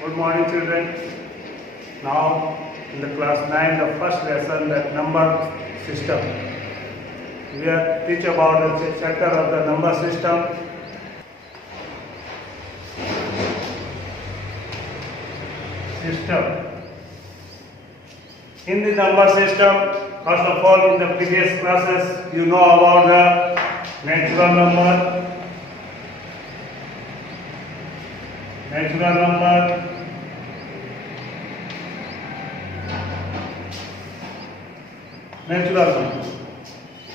Good morning, children. Now, in the class 9, the first lesson, that number system. We are teach about the chapter of the number system. In the number system, first of all, in the previous classes, you know about the natural number. Natural number.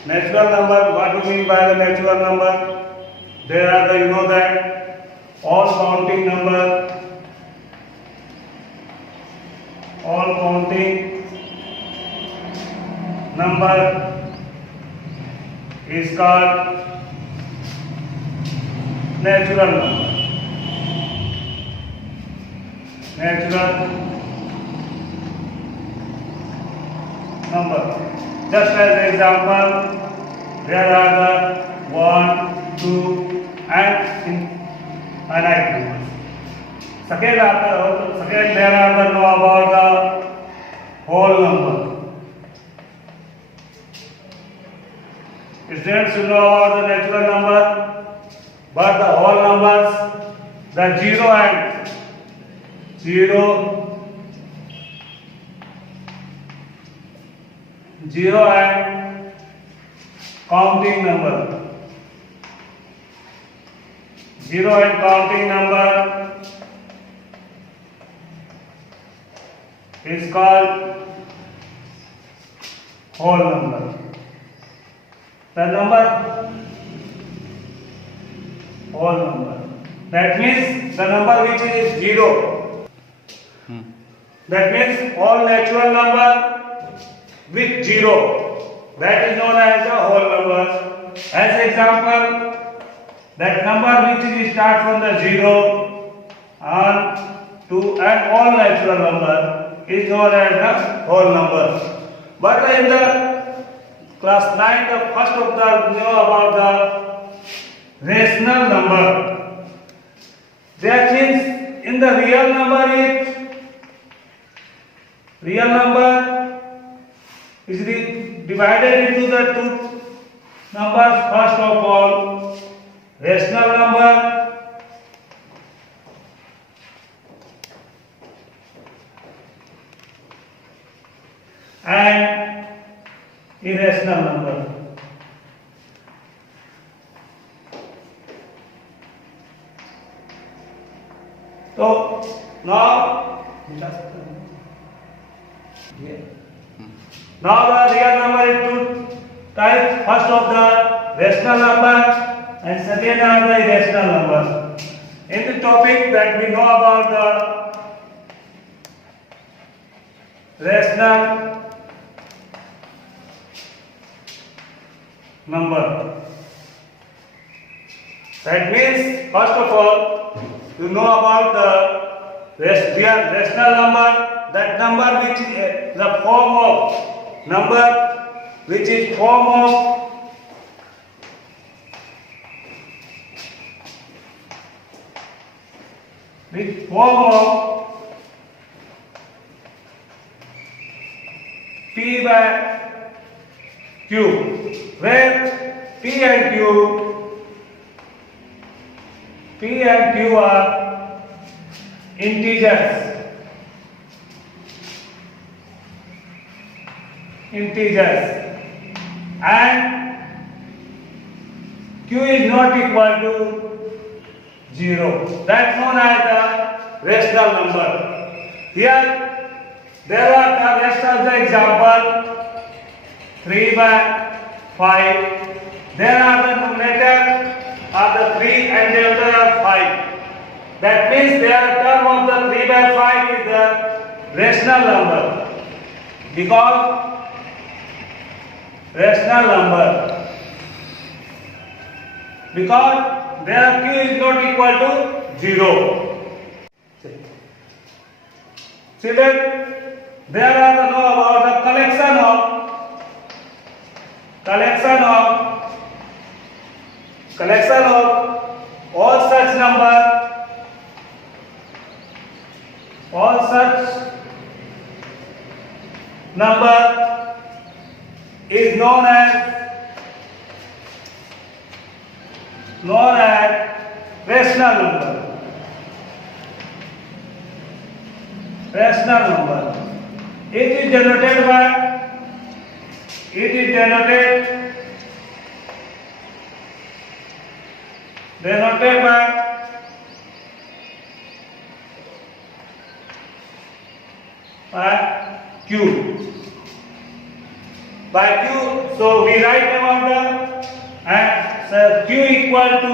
Natural number, what do you mean by the natural number? There are the, you know that, all counting number is called natural number. Just as an example, there are the 1, 2 and infinite numbers. Second, there are the know about the whole number. Students, you know about the natural number, but the whole numbers, the 0 and counting number. 0 and counting number is called whole number. The whole number. That means the number which is 0. That means all natural number with 0. That is known as the whole number. As example, that number which is start from the 0 and to and all natural number is known as the whole number. But in the class 9, the first of the know about the rational number. That means in the real number is divided into the two numbers. First of all, rational number and irrational number. So now the real number is two types. First of the rational number and second are the irrational number. In the topic that we know about the rational number. That means first of all you know about the rational number, that number which is the form of number which is form of P by Q, where P and Q are integers and Q is not equal to 0. That's known as the rational number. Here there are the rest of the example 3 by 5. There are the numerator are the 3 and the other are 5. That means the term of the 3 by 5 is the rational number, because their Q is not equal to 0. Children, there are the know about the collection of all such number All such number is known as rational number. Rational number. It is denoted by Q. By Q, so we write about the Q equal to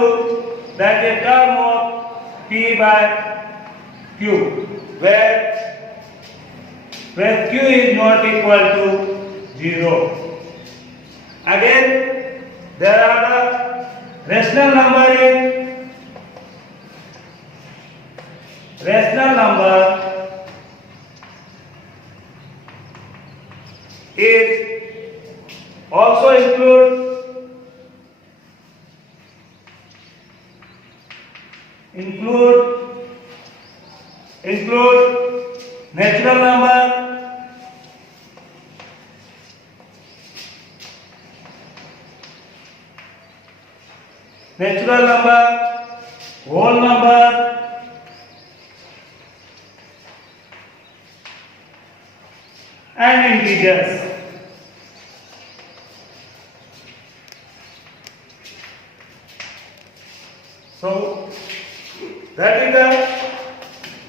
that is term of P by Q, where Q is not equal to 0. Again, there are the rational number is also include natural number, whole number, and integers. So that is the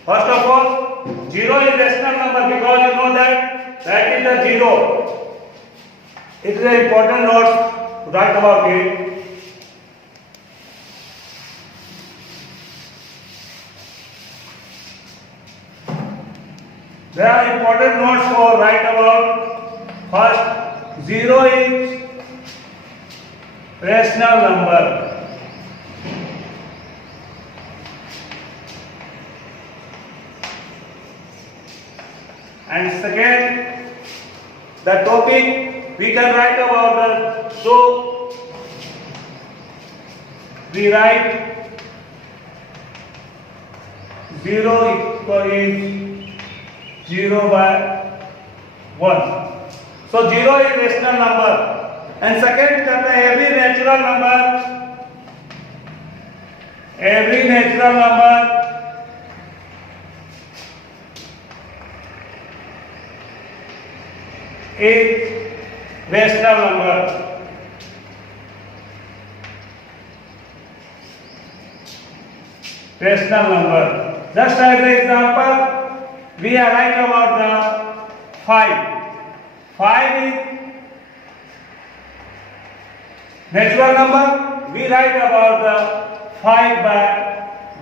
first of all, 0 is rational number because you know that is the 0. It is an important note to write about it. There are important notes for write about. First, 0 is rational number. And second, the topic we can write about so we write 0 is 0 by 1. So 0 is rational number. And second, every natural number is rational number. Just as an example, we are write about the 5. 5 is natural number. We write about the 5 by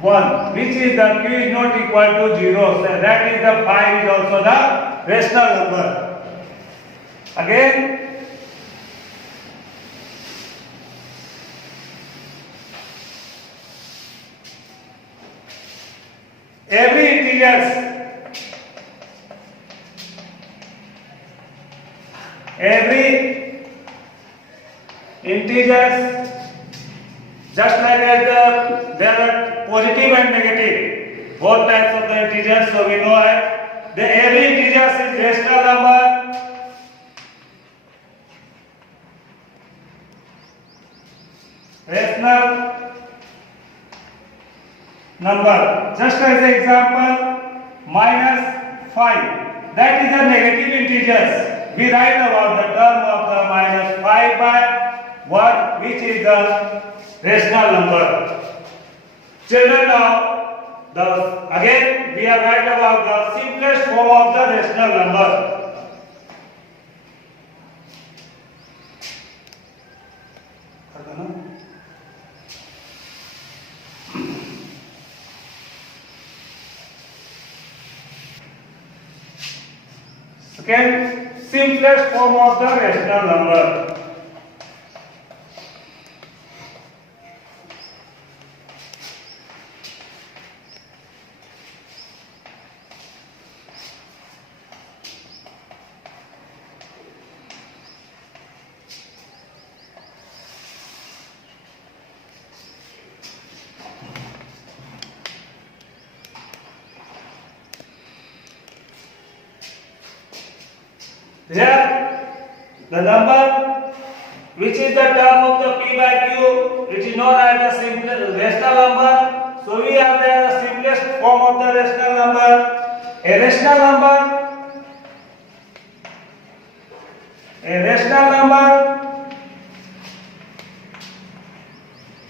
1, which is the Q is not equal to 0. So that is the 5 is also the rational number. Again, every integers just like as there are positive and negative, both types of the integers, so we know that every integer is rational number. Just as an example, -5, that is a negative integers. We write about the term of the -5 by 1, which is the rational number. Children, now again we are write about the simplest form of the rational number. Second, simplest form of the rational number. Here the number which is the term of the p by q, which is known as the simplest rational number. So we have the simplest form of the rational number. A rational number.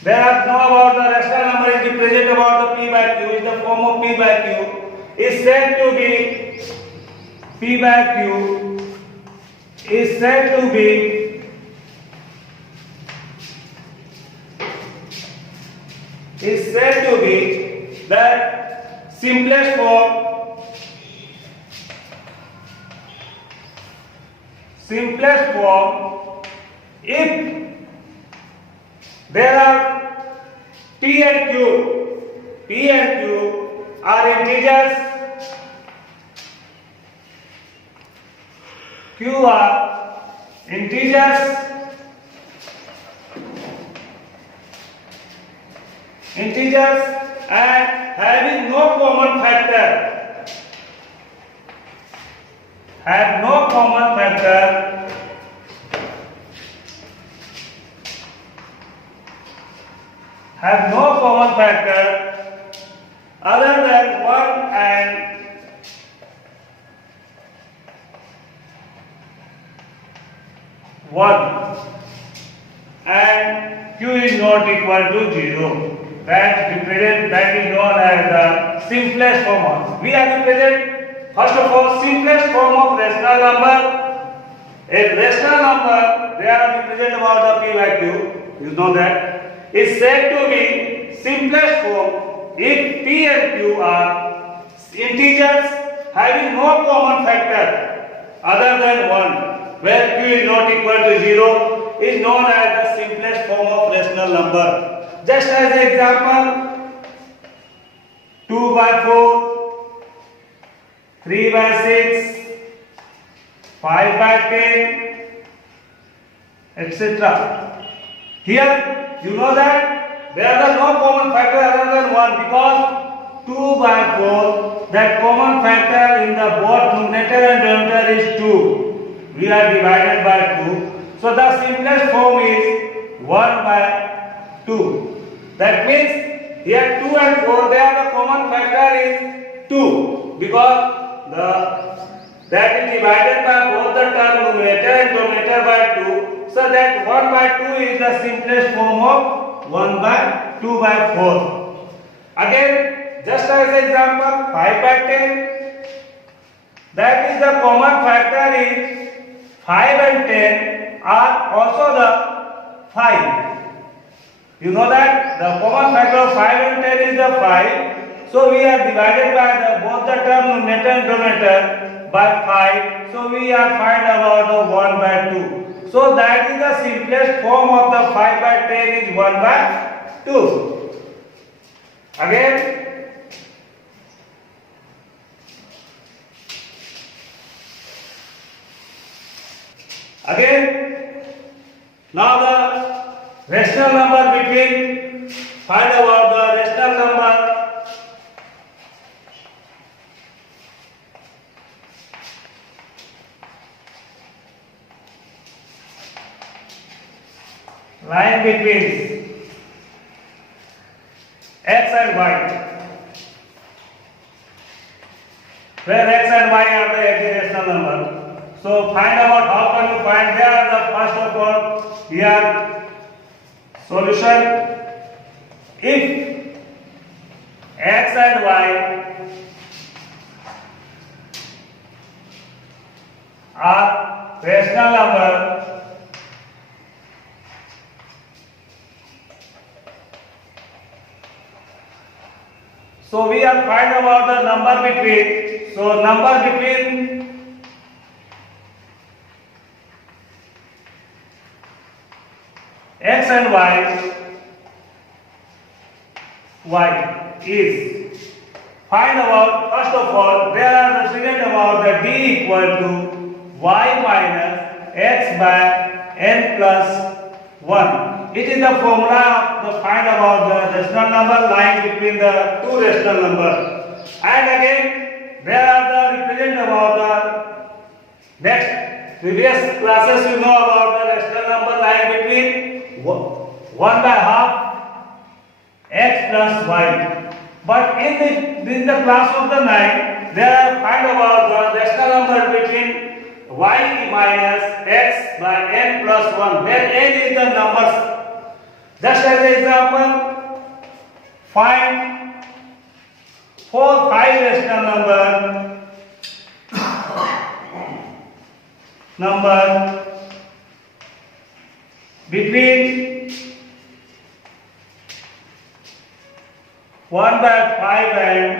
There are know about the rational number is represented about the p by q is the form of p by q is said to be p by q is said to be the simplest form if there are p and q are integers, q are integers and having no common factor, have no common factor other than 1 and q is not equal to 0. That is known as the simplest form. We have to present first of all simplest form of rational number. A rational number, they are represented about the p by q. You know that is said to be simplest form if p and q are integers having no common factor other than 1, where q is not equal to 0, is known as the simplest form of rational number. Just as an example, 2 by 4, 3 by 6, 5 by 10, etc. Here you know that there are no common factor other than 1 because 2 by 4, that common factor in the both numerator and denominator is 2. We are divided by 2. So the simplest form is 1 by 2. That means here 2 and 4, there the common factor is 2 because that is divided by both the term numerator and denominator by 2. So that 1 by 2 is the simplest form of 1 by 2 by 4. Again, just as an example, 5 by 10, that is the common factor is 5 and 10 are also the 5. You know that the common factor of 5 and 10 is the 5. So we are divided by both the term numerator and denominator by 5. So we are find about the 1 by 2. So that is the simplest form of the 5 by 10 is 1 by 2. Again, now the rational number between, find about the rational number lying between x and y, where x and y are the rational number. So find out how can you find there the first of all here solution. If x and y are rational number, so we are find about the number between, so number between x and y is, find about first of all they are represented about the d equal to y minus x by n plus 1. It is the formula to find about the rational number lying between the two rational numbers. And again there are the represented about the next previous classes you know about the rational number lying between 1 by half x plus y. But in the class of the 9, there are find about the rational number between y minus x by n plus 1, where n is the numbers. Just as an example, find 5 rational number between 1 by 5 and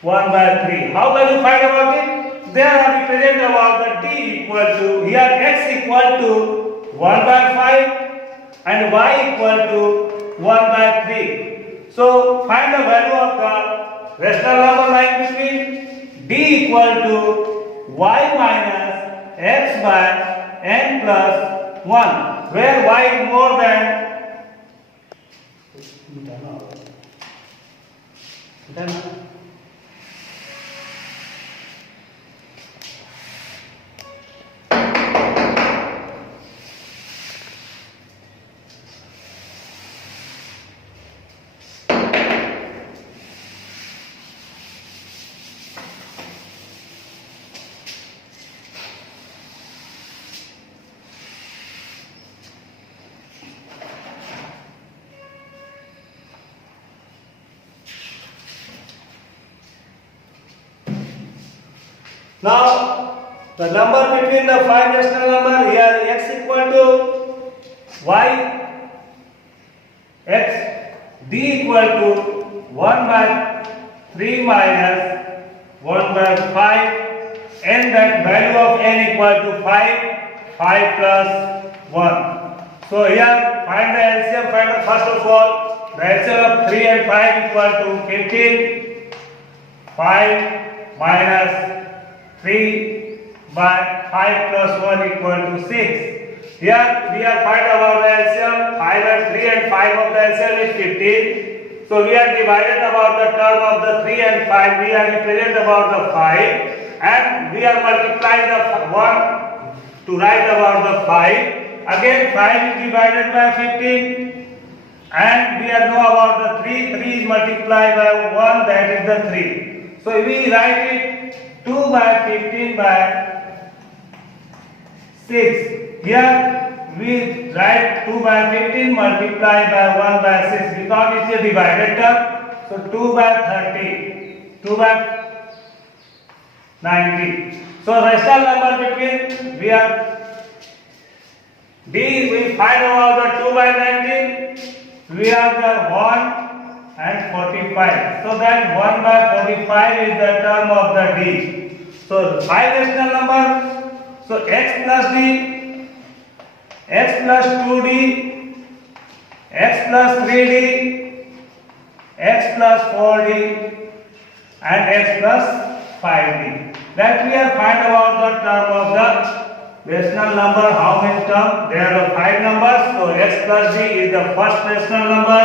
1 by 3. How can you find about it? There are represent about the d equal to, here x equal to 1 by 5 and y equal to 1 by 3. So find the value of the rational number lying between d equal to y minus x by n plus 1, where y is more than now the number between the 5 rational number, here x equal to y, x, d equal to 1 by 3 minus 1 by 5, and that value of n equal to 5 plus 1. So here find the LCM, find the first of all, the LCM of 3 and 5 equal to 15, 5 minus 3 by 5 plus 1 equal to 6. Here we are find about the LCM, 5 and 3 and 5 of the LCM is 15. So we are divided about the term of the 3 and 5, we are represent about the 5 and we are multiplying the 1 to write about the 5. Again 5 is divided by 15 and we are know about the 3 is multiplied by 1, that is the 3. So we write it 2 by 15 by 6. Here we write 2 by 15 multiplied by 1 by 6 because it's a divided term. So 2 by 30, 2 by 90. So rational number between we are D, we find about the 2 by 19, we have the 1 and 45. So that 1 by 45 is the term of the D. So 5 rational number, so x plus D, x plus 2D, x plus 3D, x plus 4D and x plus 5D. That we are find about the term of the rational number. How many terms? There are 5 numbers. So x plus d is the first rational number,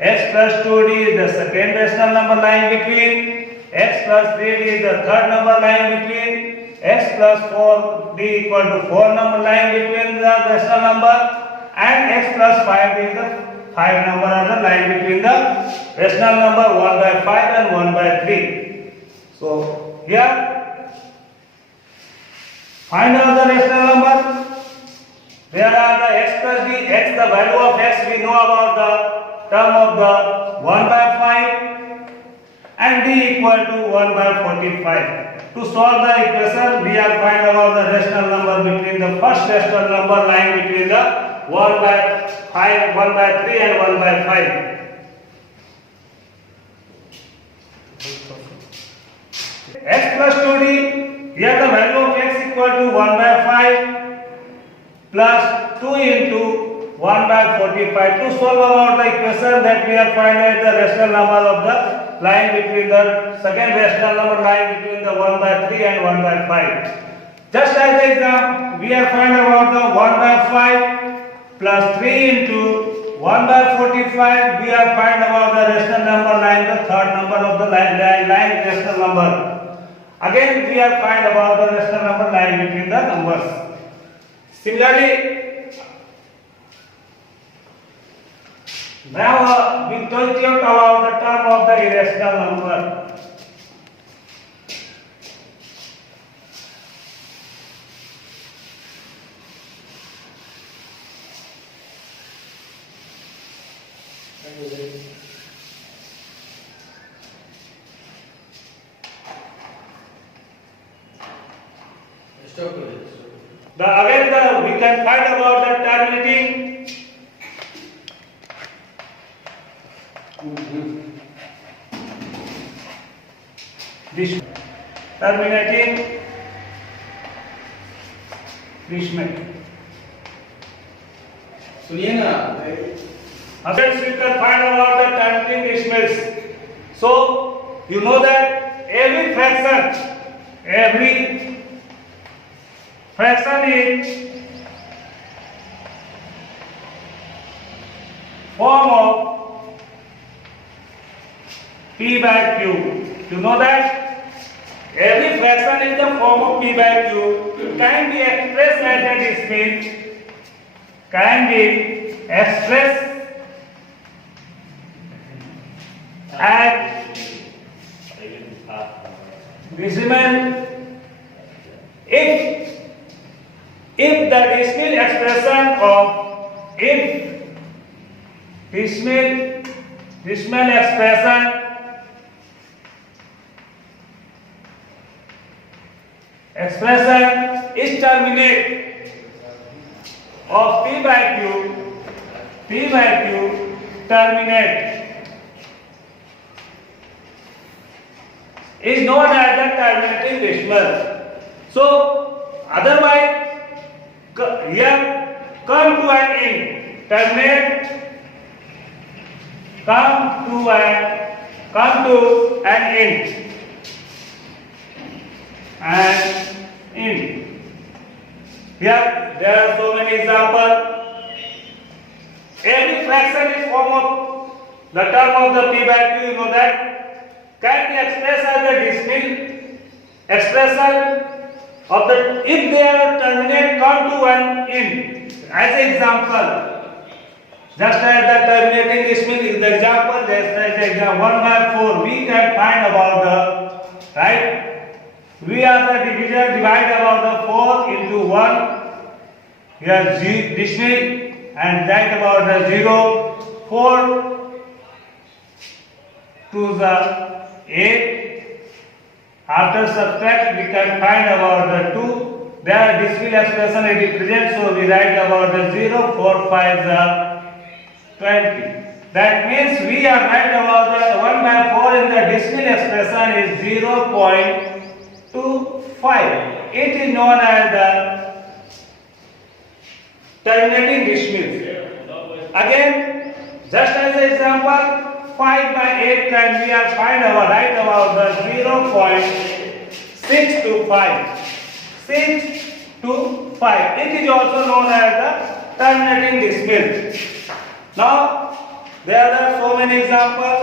x plus 2d is the second rational number lying between, x plus 3d is the third number lying between, x plus 4d equal to 4 number lying between the rational number, and x plus 5d is the 5 number are the lying between the rational number 1 by 5 and 1 by 3. So here find out the rational number. There are the x plus d, x, the value of x we know about the term of the 1 by 5 and d equal to 1 by 45. To solve the equation, we are find about the rational number between the first rational number lying between the 1 by 5, 1 by 3 and 1 by 5. X plus 2d, here the value of x equal to 1 by 5 plus 2 into 1 by 45. To solve about the equation that we are finding the rational number of the line between the second rational number lying between the 1 by 3 and 1 by 5. Just as the example, we are finding about the 1 by 5 plus 3 into 1 by 45. We are finding about the rational number lying the third number of the line rational number. Again we are find about the rational number lying between the numbers. Similarly, now we talk about the term of the irrational number. We can find about the terminating terminating decimal. सुनिए ना Again we can find about the terminating decimals. So you know that every fraction is form of p by q. You know that every fraction is the form of p by q. It can be expressed as a decimal. Can be expressed as decimal if the decimal expression of decimal expression is terminate of p by q terminate is known as the terminating decimal. So otherwise here come to an end, terminate, come to an end, and end. Here there are so many examples. Every fraction is form of the term of the p by q. You know that can be expressed as the decimal expression of the if they are terminate come to an end. As an example, just as the terminating decimal is the example, just as the example 1/4 we can find about the right. We are the division divide about the 4 into 1. Here decimal and write about the 0. 4 to the 8. After subtract we can find about the 2. There decimal expression is present, so we write about the 0. 4 5 the 20. That means we are write about the 1/4 in the decimal expression is 0.25. It is known as the terminating decimal. Again, just as an example, 5 by 8 can we are find our write about the 0.6 to 5. 6 to 5. It is also known as the terminating decimal. Now there are so many examples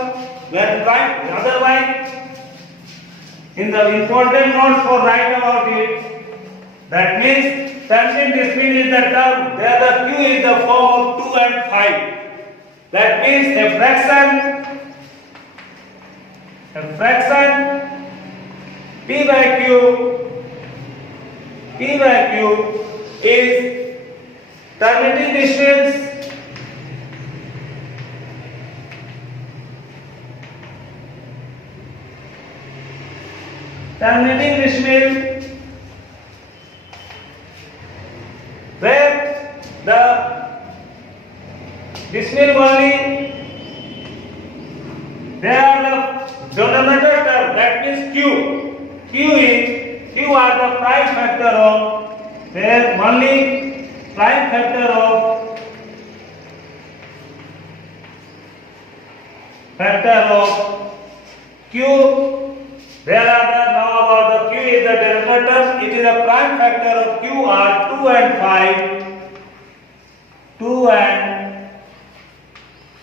when write otherwise in the important notes for write about it. That means terminating decimal is the term where the q is the form of 2 and 5. That means a fraction p by q is terminating decimals. Terminating decimal where the decimal only there are the denominator term, that means q are the prime factor of there only prime factor of q. There are the now about the q is the denominator. It is a prime factor of q are 2 and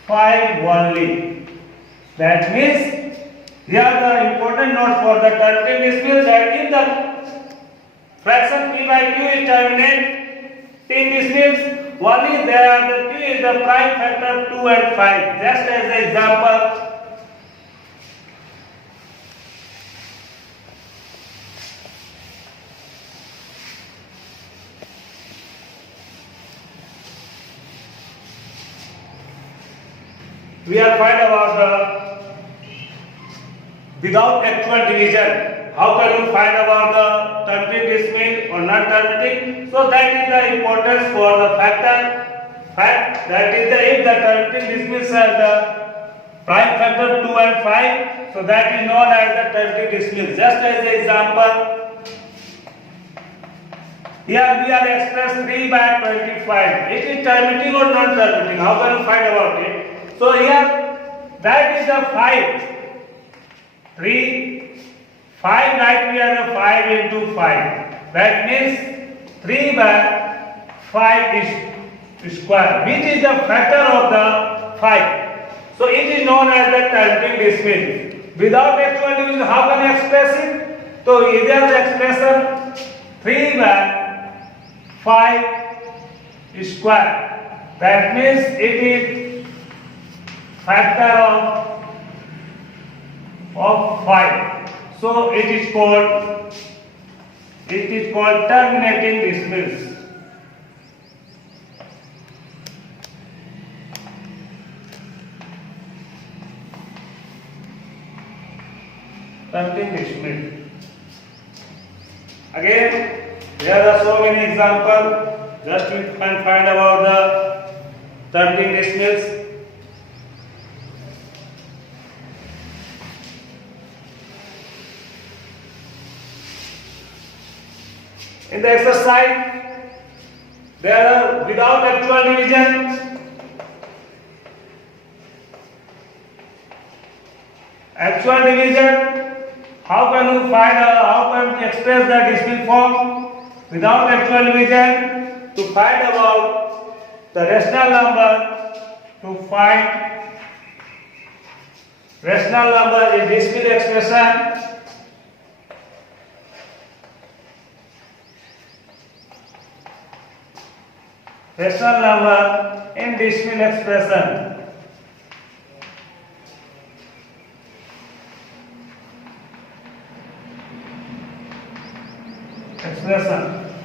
5 only. That means Here the important note for the terminating decimal that if the fraction p by q is terminating decimals, only there the q is the prime factor 2 and 5. Just as an example, we are find about the without actual division. How can you find about the terminating decimal or not terminating? So that is the importance for the fact that is the if the terminating decimals are the prime factor 2 and 5, so that is known as the terminating decimal. Just as an example, here we are express 3 by 25. It is terminating or non terminating. How can you find about it? So here that is the 5. 3, 5 like we are 5 into 5. That means 3 by 5 is square, which is the factor of the 5. So it is known as the terminating decimal. Without actual division, how can you express it? So either the expression 3 by 5 square. That means it is factor of 5. So it is called terminating decimals. Terminating decimal. Again, there are so many examples. Just we can find about the terminating decimals. In the exercise, there are without actual division. Actual division, how can you find how can you express the decimal form? Without actual division, to find about the rational number, to find rational number in decimal expression. Rational number in decimal expression.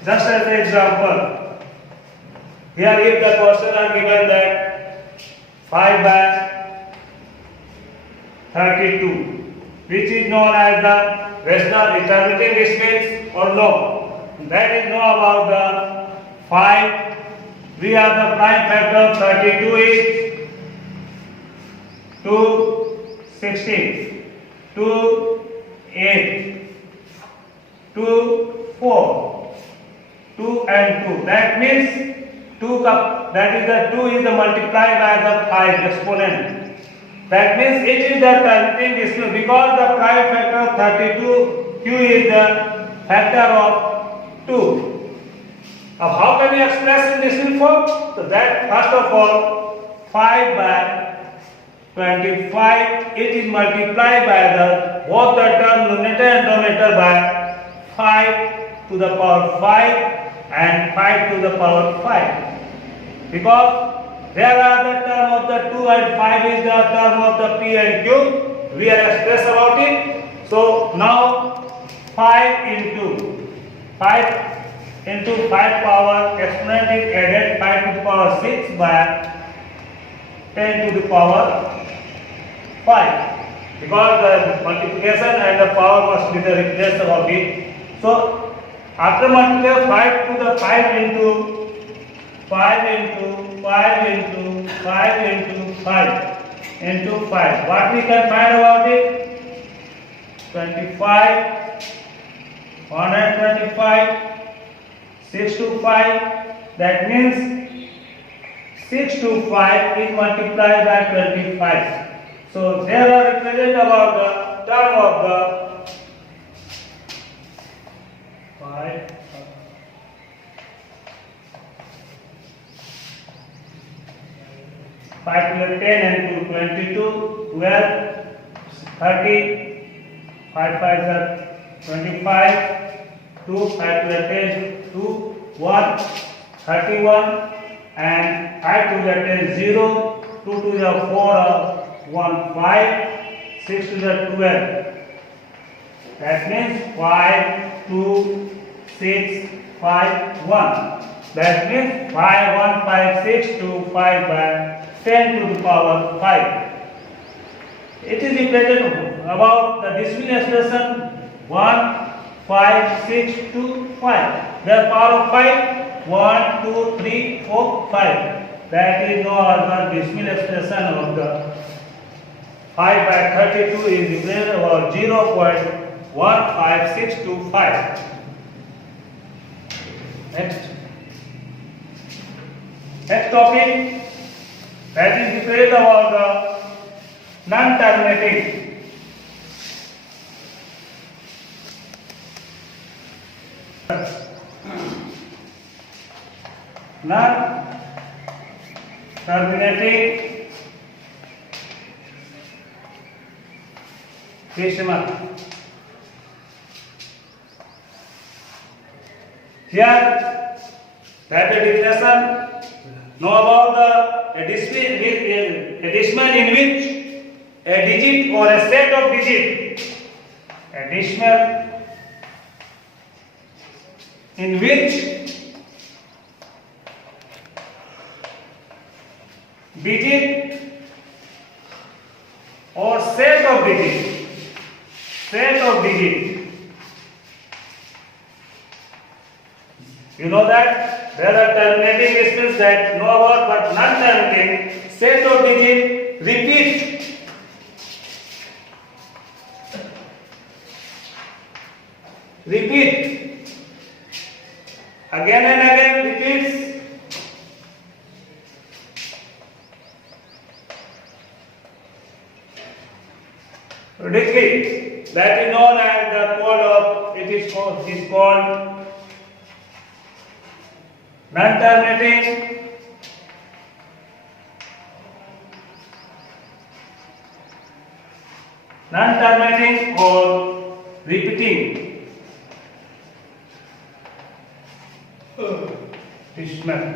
Just as an example, here if the question are given that 5 by 32, which is known as the rational terminating decimals or no, that is know about the 5. We are the prime factor 32 is 2, 16, 2, 8, 2, 4, 2 and 2. That means 2 that is the 2 is the multiplied by the 5 exponent. That means it is the terminating decimal because the prime factor 32 q is the factor of 2. Now how can you express in decimal form? So that first of all 5 by 25 it is multiplied by the both the term numerator and denominator by 5 to the power 5 and 5 to the power 5. Because there are the term of the 2 and 5 is the term of the p and q. We are express about it. So now 5 into 5 power exponent is added 5 to the power 6 by 10 to the power 5. Because the multiplication and the power must be the replaced about it. So after multiplying 5 to the 5 into 5 into 5 into 5 into 5 into 5. What we can find about it? 25, 125. 6 to 5, that means 6 to 5 is multiplied by 25. So there are represent about the term of the 5. 5 to the 10 and to 22, 12, 30, 5 5 are 25, 2 5 to the 10, 2 1 31, and 5 to the 10 0, 2 to the 4 1 5, 6 to the 12. That means 5 2 6 5 1. That means 5 1 5 6 2 5 by 10 to the power 5. It is represented about the decimal expression 1 5 6 2 5. The power of 5 1 2 3 4 5. That is no other decimal expression of the 5 by 32 is represented about 0.15625. Next topic, that is represented about the non-terminating. Non-terminating decimal. Here, that the definition know about a decimal in which a digit or a set of digits, a decimal in which digit or set of digits, you know that there are terminating decimals that know about, but non-terminating set of digits repeat. Again and again repeats. Repeatedly. That is known as the code of, it is called non-terminating or repeating decimal.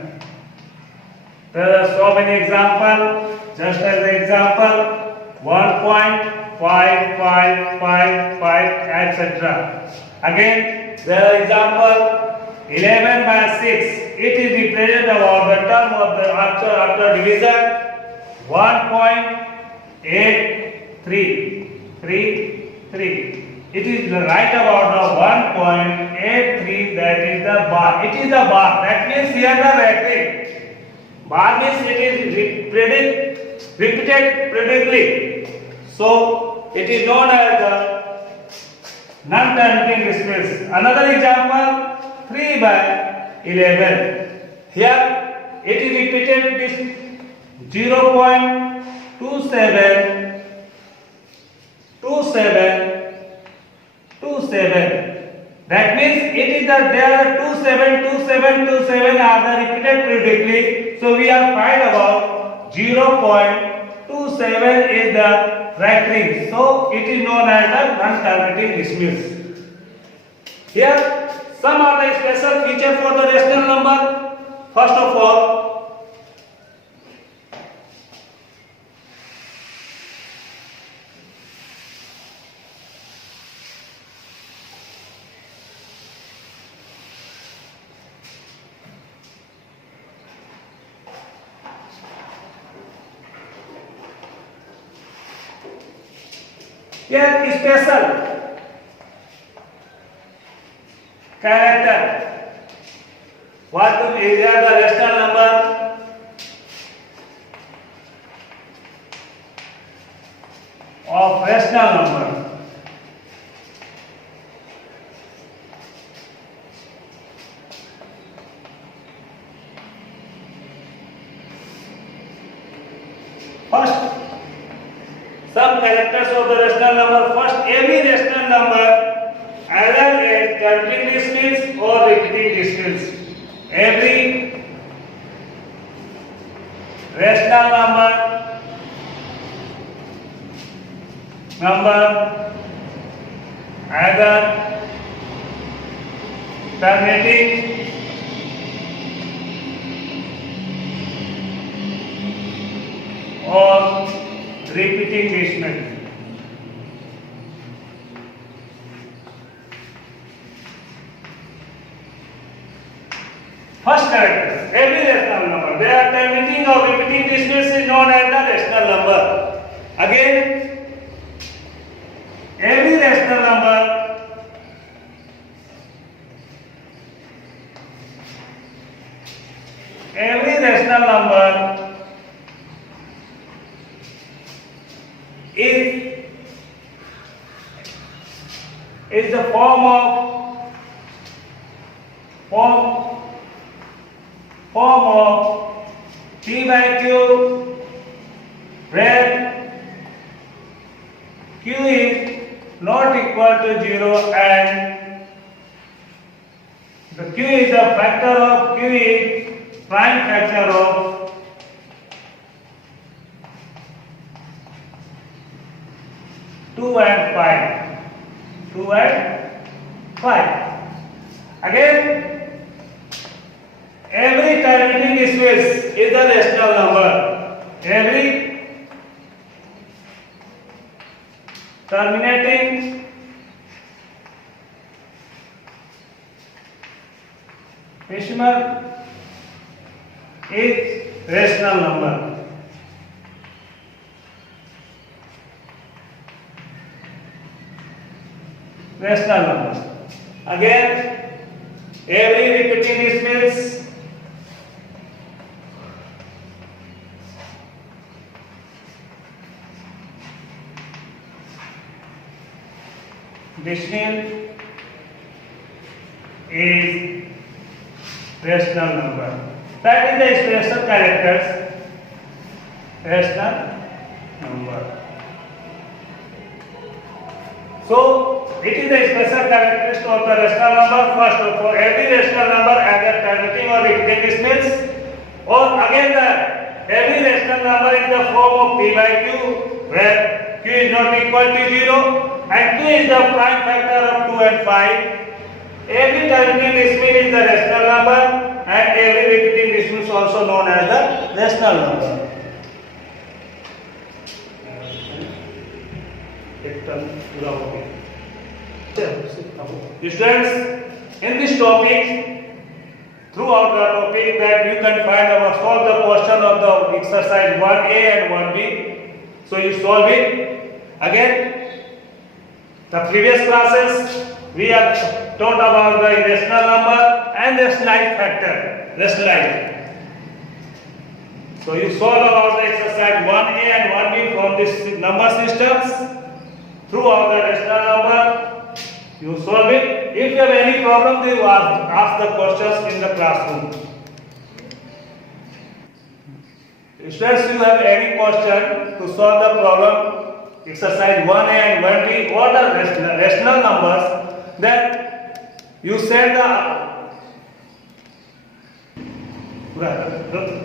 There are so many examples. Just as an example, 1.5555, etc. Again, there are example 11 by 6. It is represented about the term of the after division 1.8333. It is right about the 1.83, that is the bar. It is the bar. That means here the rectangle. Bar means it is repeated periodically. So it is known as the non-terminating decimals. Another example, 3 by 11. Here it is repeated with 0.2727. That means it is that there are 272727 are the repeated periodically. So we are find about 0.27 is the recurring. So it is known as the non-terminating decimals. Here some are the special feature for the rational number. First of all, here special character. What is the rational number? Of rational number. First, some characters of the rational number. First, every rational number either as terminating decimals or repeating decimals. Every rational number either terminating or repeating decimal. First character, every rational number. They are terminating or repeating decimals is known as the rational number. Again, every rational number is the form of P by Q, where Q is not equal to 0 and the Q is a factor of Q is prime factor of 2 and 5. 2 and 5. Again, every terminating space is a rational number. Every terminating decimal is rational number. Rational numbers. Again, every repeating decimals decimal is rational number. That is the special characters rational number. So it is the special characteristic of the rational number. First, for every rational number, either terminating or repeating decimals, or again every rational number in the form of P by Q, where Q is not equal to 0 and Q is the prime factor of 2 and 5. Every terminating decimal is the rational number and every repeating decimal is also known as the rational number. Students, in this topic, throughout the topic that you can find our solve the question of the exercise 1A and 1B. So you solve it. Again, the previous classes we have taught about the rational number and the rationalized factor. Rationalized. So you solve about the exercise 1A and 1B from this number systems. Throughout the rational number, you solve it. If you have any problem, you ask the questions in the classroom. Students, you have any question to solve the problem, exercise 1A and 1B, or the rational numbers, then you send the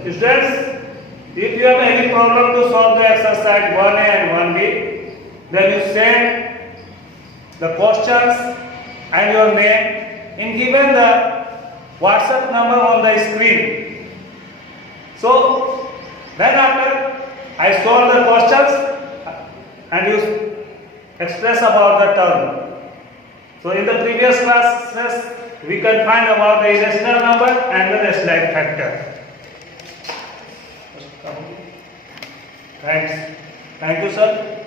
students. If you have any problem to solve the exercise 1A and 1B, then you send the questions and your name in given the WhatsApp number on the screen. So then after I solve the questions and you express about the term. So in the previous classes we can find about the irrational number and the rationalized factor. Thanks. Thank you, sir.